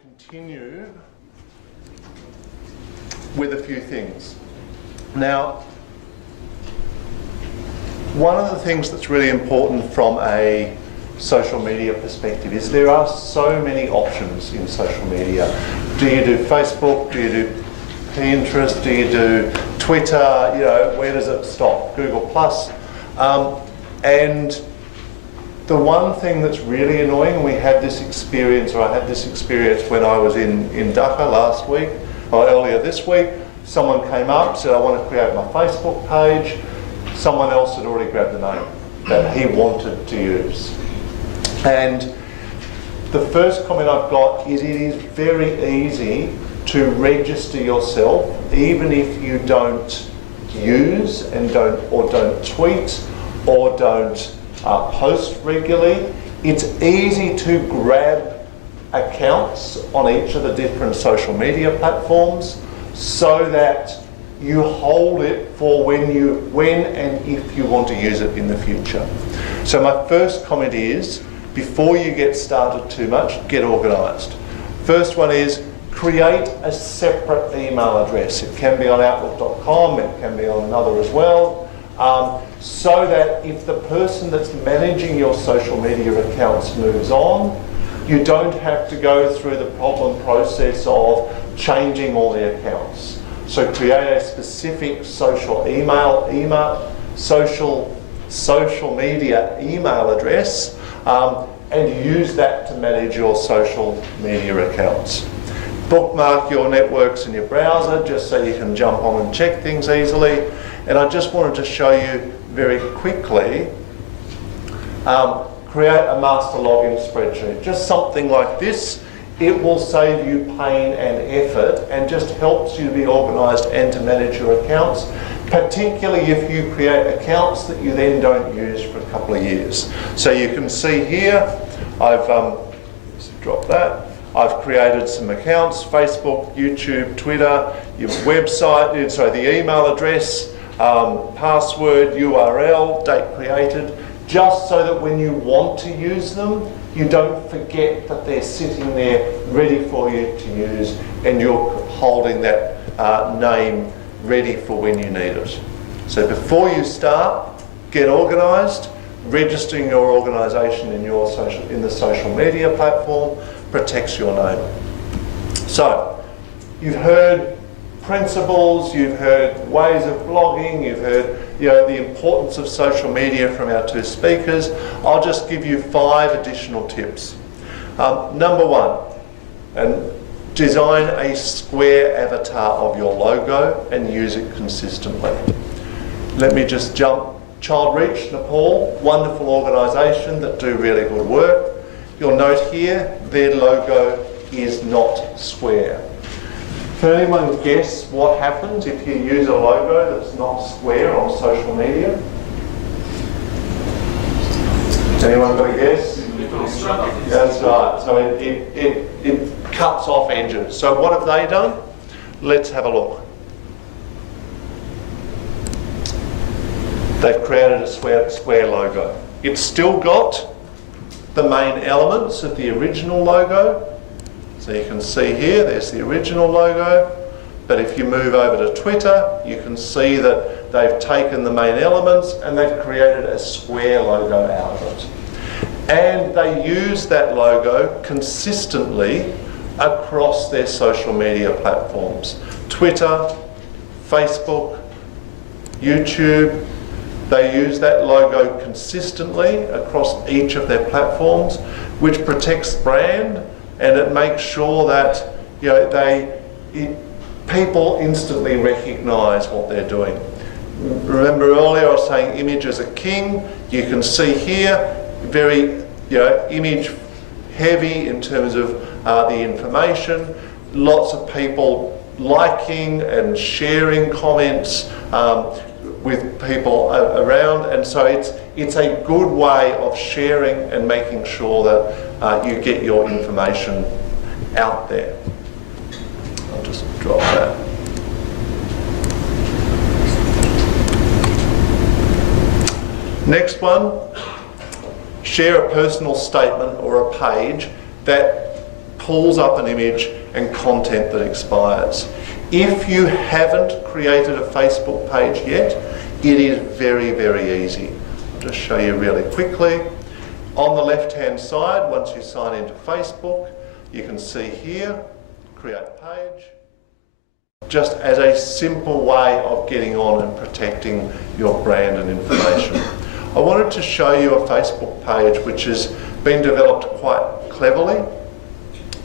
continue with a few things. Now, one of the things that's really important from a social media perspective is there are so many options in social media. Do you do Facebook? Do you do Pinterest? Do you do Twitter? You know, where does it stop? Google Plus. And the one thing that's really annoying, and we had this experience, or I had this experience when I was in Dhaka last week, or earlier this week, someone came up, said, I want to create my Facebook page. Someone else had already grabbed the name that he wanted to use. And the first comment I've got is it is very easy to register yourself, even if you don't use and don't tweet or don't post regularly. It's easy to grab accounts on each of the different social media platforms so that you hold it for when and if you want to use it in the future. So my first comment is, before you get started too much, get organised. First one is create a separate email address. It can be on outlook.com, it can be on another as well, so that if the person that's managing your social media accounts moves on, you don't have to go through the problem process of changing all the accounts. So create a specific social media email address and use that to manage your social media accounts. Bookmark your networks in your browser just so you can jump on and check things easily. And I just wanted to show you very quickly, create a master login spreadsheet. Just something like this. It will save you pain and effort and just helps you to be organised and to manage your accounts, particularly if you create accounts that you then don't use for a couple of years. So you can see here, I've dropped that. I've created some accounts, Facebook, YouTube, Twitter, your website, sorry, the email address, password, URL, date created, just so that when you want to use them, you don't forget that they're sitting there ready for you to use and you're holding that name ready for when you need it. So before you start, get organised, registering your organisation in the social media platform protects your name. So you've heard principles, you've heard ways of blogging, you've heard the importance of social media from our two speakers. I'll just give you 5 additional tips. Number 1, design a square avatar of your logo and use it consistently. Let me just jump. Child Reach, Nepal, wonderful organisation that do really good work. You'll note here their logo is not square. Can anyone guess what happens if you use a logo that's not square on social media? Anyone got a guess? That's right. So it cuts off edges. So what have they done? Let's have a look. They've created a square logo. It's still got the main elements of the original logo. So you can see here, there's the original logo. But if you move over to Twitter, you can see that they've taken the main elements and they've created a square logo out of it. And they use that logo consistently across their social media platforms. Twitter, Facebook, YouTube. They use that logo consistently across each of their platforms, which protects brand, and it makes sure that people instantly recognise what they're doing. Remember earlier I was saying images are king. You can see here very image heavy in terms of the information. Lots of people liking and sharing comments with people around, and so it's a good way of sharing and making sure that you get your information out there. I'll just drop that. Next one, share a personal statement or a page that pulls up an image and content that expires. If you haven't created a Facebook page yet, it is very, very easy. I'll just show you really quickly. On the left-hand side, once you sign into Facebook, you can see here, create page, just as a simple way of getting on and protecting your brand and information. I wanted to show you a Facebook page which has been developed quite cleverly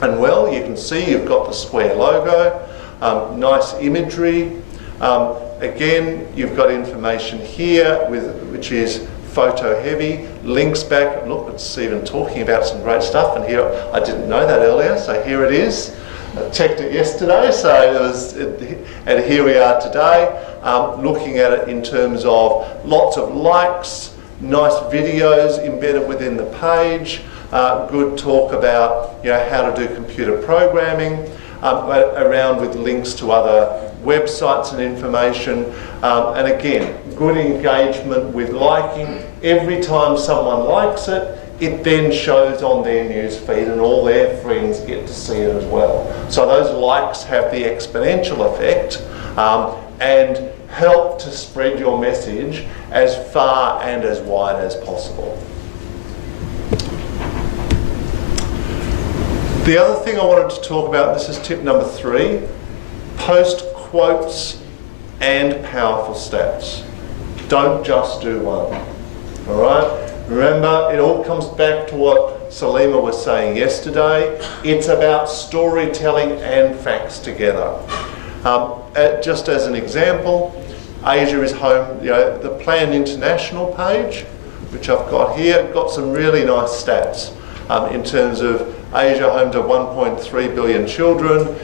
and well. You can see you've got the square logo, nice imagery. Again, you've got information here which is photo heavy, links back. Look, it's even talking about some great stuff, and here, I didn't know that earlier, so here it is. I checked it yesterday, and here we are today, looking at it in terms of lots of likes, nice videos embedded within the page, good talk about how to do computer programming, around with links to other websites and information, and again, good engagement with liking. Every time someone likes it, it then shows on their news feed and all their friends get to see it as well. So those likes have the exponential effect and help to spread your message as far and as wide as possible. The other thing I wanted to talk about, this is tip number 3, post quotes and powerful stats. Don't just do one, all right? Remember, it all comes back to what Salima was saying yesterday. It's about storytelling and facts together. Just as an example, Asia is home, the Plan International page, which I've got here, got some really nice stats in terms of Asia home to 1.3 billion children,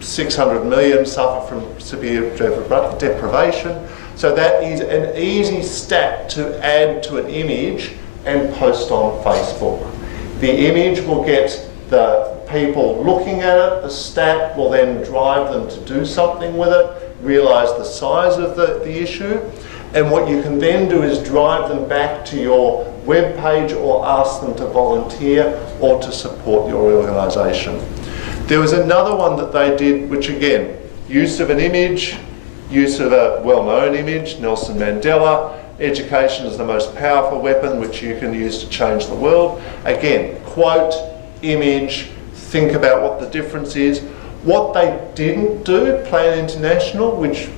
600 million suffer from severe deprivation. So that is an easy stat to add to an image and post on Facebook. The image will get the people looking at it, the stat will then drive them to do something with it, realise the size of the issue, and what you can then do is drive them back to your web page or ask them to volunteer or to support your organisation. There was another one that they did, which again, use of an image, use of a well-known image, Nelson Mandela, education is the most powerful weapon which you can use to change the world. Again, quote, image, think about what the difference is. What they didn't do, Plan International, which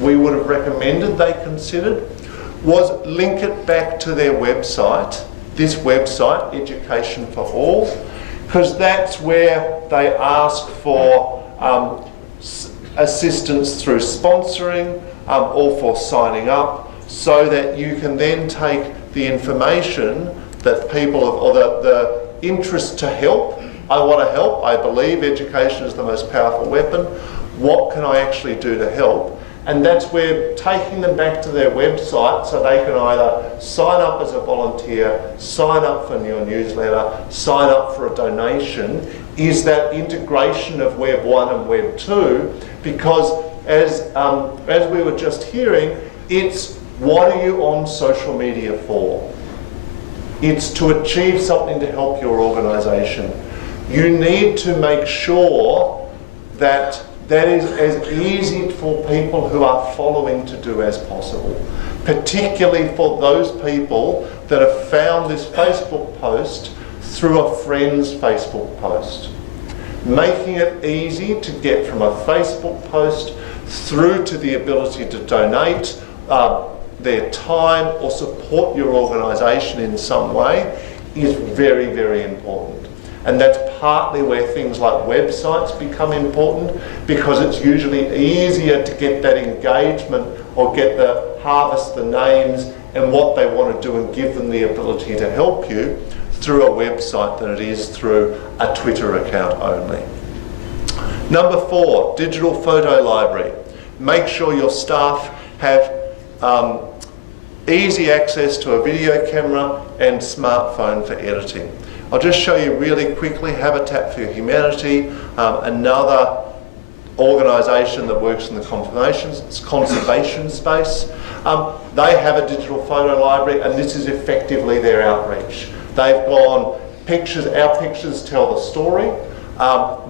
we would have recommended they considered, was link it back to their website, this website, Education for All, because that's where they ask for assistance through sponsoring or for signing up, so that you can then take the information that people have, or the interest to help. I want to help, I believe education is the most powerful weapon. What can I actually do to help? And that's where taking them back to their website so they can either sign up as a volunteer, sign up for your newsletter, sign up for a donation, is that integration of Web 1 and Web 2, because as we were just hearing, it's what are you on social media for? It's to achieve something to help your organisation. You need to make sure that that is as easy for people who are following to do as possible, particularly for those people that have found this Facebook post through a friend's Facebook post. Making it easy to get from a Facebook post through to the ability to donate their time or support your organisation in some way is very, very important. And that's partly where things like websites become important, because it's usually easier to get that engagement or harvest the names and what they want to do and give them the ability to help you through a website than it is through a Twitter account only. Number 4, digital photo library. Make sure your staff have easy access to a video camera and smartphone for editing. I'll just show you really quickly Habitat for Humanity, another organisation that works in the conservation space. They have a digital photo library, and this is effectively their outreach. They've gone our pictures tell the story.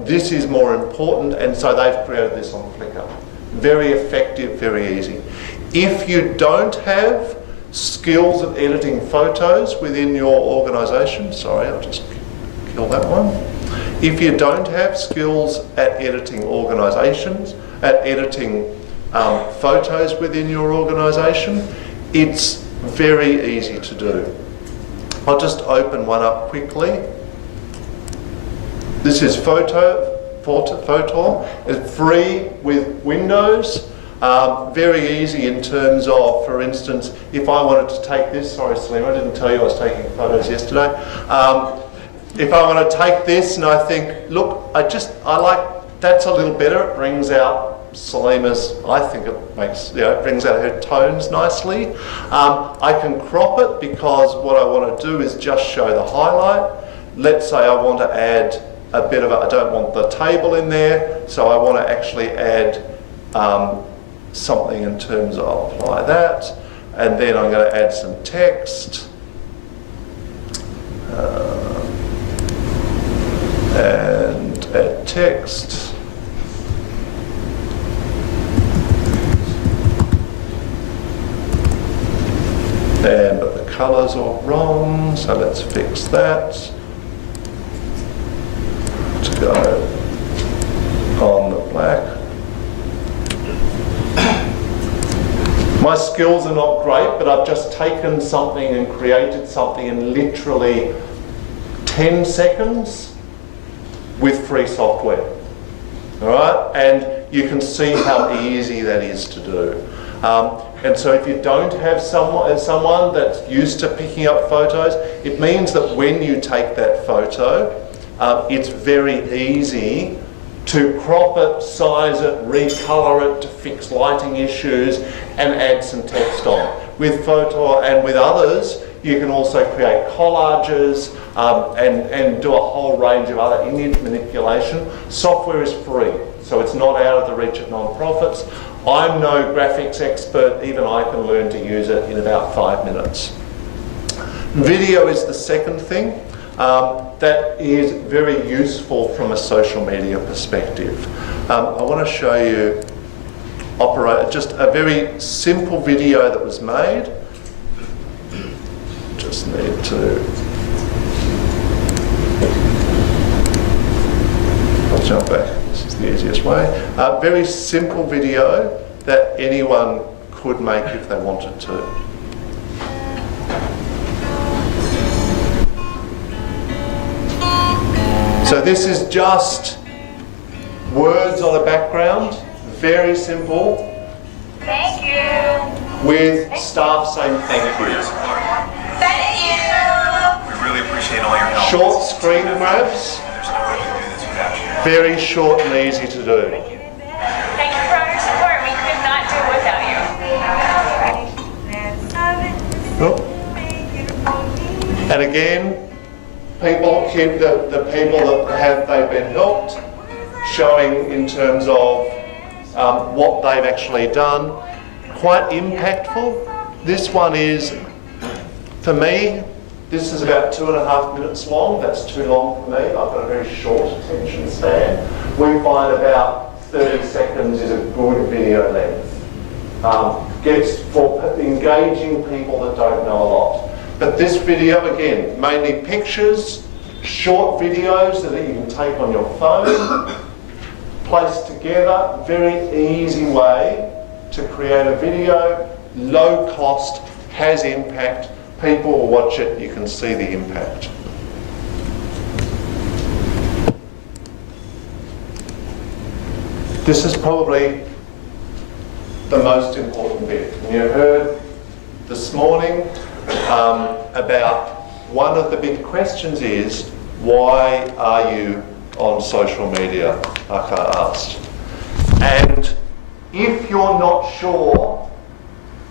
This is more important, and so they've created this on Flickr. Very effective, very easy. If you don't have skills at editing photos within your organisation, sorry, I'll just kill that one. If you don't have skills at editing photos within your organisation, it's very easy to do. I'll just open one up quickly. This is Photor. It's free with Windows. Very easy in terms of, for instance, if I wanted to take this, sorry Salim, I didn't tell you I was taking photos yesterday. If I want to take this and I think, look, I like, that's a little better, it brings out Salima's, I think it makes, it brings out her tones nicely. I can crop it because what I want to do is just show the highlight. Let's say I want to add a bit of I don't want the table in there, so I want to actually add something in terms of, I'll apply that, and then I'm going to add some text. And add text. But the colours are wrong, so let's fix that. To go on the black. My skills are not great, but I've just taken something and created something in literally 10 seconds with free software. All right, and you can see how easy that is to do. And so if you don't have someone that's used to picking up photos, it means that when you take that photo, it's very easy to crop it, size it, recolour it to fix lighting issues and add some text on. With Photor and with others, you can also create collages and do a whole range of other image manipulation. Software is free, so it's not out of the reach of non-profits. I'm no graphics expert, even I can learn to use it in about 5 minutes. Video is the second thing. That is very useful from a social media perspective. I want to show you just a very simple video that was made. Just need to, I'll jump back, this is the easiest way. A very simple video that anyone could make if they wanted to. So this is just words on a background, very simple. Thank you. With staff saying thank you. Thank you. We really appreciate all your help. Short screen grabs, There's no way we could do this without you. very short and easy to do. Thank you for all your support. We could not do it without you. Oh. And again, people, the people that they've been helped, showing in terms of what they've actually done. Quite impactful. This one is, for me, this is about 2.5 minutes long. That's too long for me. I've got a very short attention span. We find about 30 seconds is a good video length. Gets for engaging people that don't know a lot. But this video, again, mainly pictures, short videos that you can take on your phone, placed together, very easy way to create a video, low cost, has impact, people will watch it, you can see the impact. This is probably the most important bit. And you heard this morning about one of the big questions is, why are you on social media, like I asked. And if you're not sure,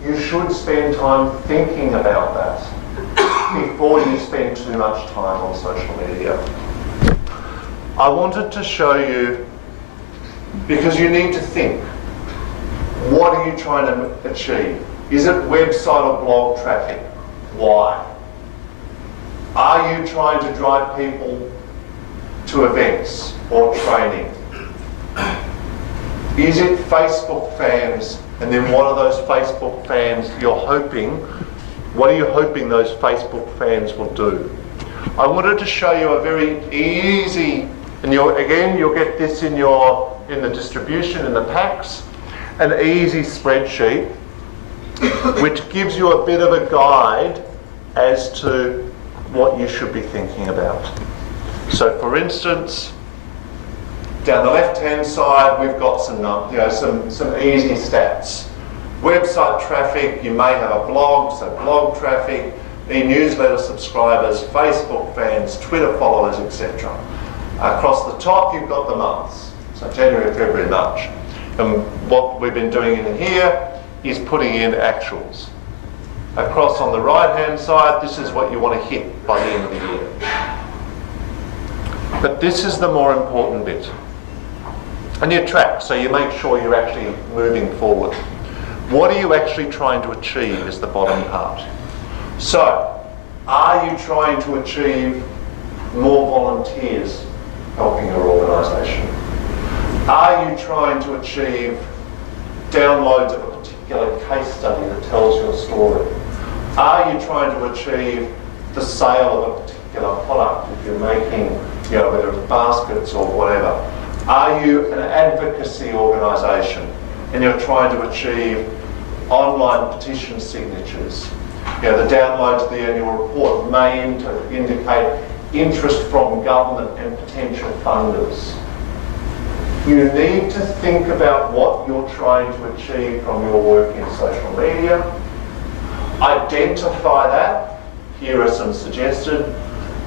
you should spend time thinking about that before you spend too much time on social media. I wanted to show you, because you need to think, what are you trying to achieve? Is it website or blog traffic? Why? Are you trying to drive people to events or training? Is it Facebook fans? And then what are those Facebook fans you're hoping, what are you hoping those Facebook fans will do? I wanted to show you a very easy, and you'll get this in the distribution, in the packs, an easy spreadsheet which gives you a bit of a guide as to what you should be thinking about. So for instance, down the left-hand side, we've got some easy stats. Website traffic, you may have a blog, so blog traffic, e-newsletter subscribers, Facebook fans, Twitter followers, etc. Across the top, you've got the months, so January, February, March. And what we've been doing in here is putting in actuals. Across on the right-hand side, this is what you want to hit by the end of the year. But this is the more important bit. And you track, so you make sure you're actually moving forward. What are you actually trying to achieve is the bottom part. So, are you trying to achieve more volunteers helping your organisation? Are you trying to achieve downloads of a particular case study that tells your story? Are you trying to achieve the sale of a particular product if you're making, whether it's baskets or whatever? Are you an advocacy organisation and you're trying to achieve online petition signatures? The download to the annual report may indicate interest from government and potential funders. You need to think about what you're trying to achieve from your work in social media. Identify that. Here are some suggested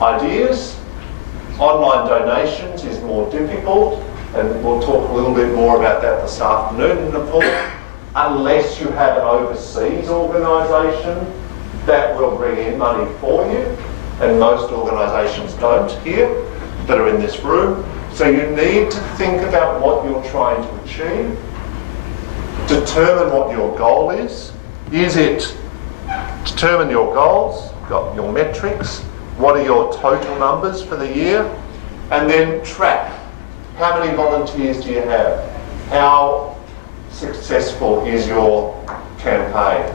ideas. Online donations is more difficult, and we'll talk a little bit more about that this afternoon in the pool. Unless you have an overseas organisation that will bring in money for you, and most organisations don't here that are in this room. So you need to think about what you're trying to achieve. Determine what your goal is. Determine your goals, got your metrics, what are your total numbers for the year, and then track. How many volunteers do you have? How successful is your campaign?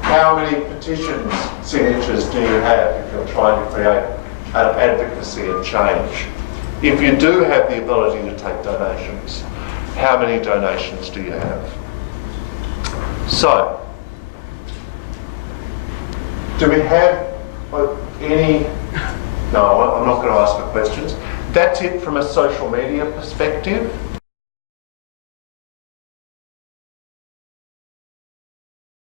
How many petitions, signatures do you have if you're trying to create advocacy and change? If you do have the ability to take donations, how many donations do you have? So, do we have any... No, I'm not going to ask for questions. That's it from a social media perspective.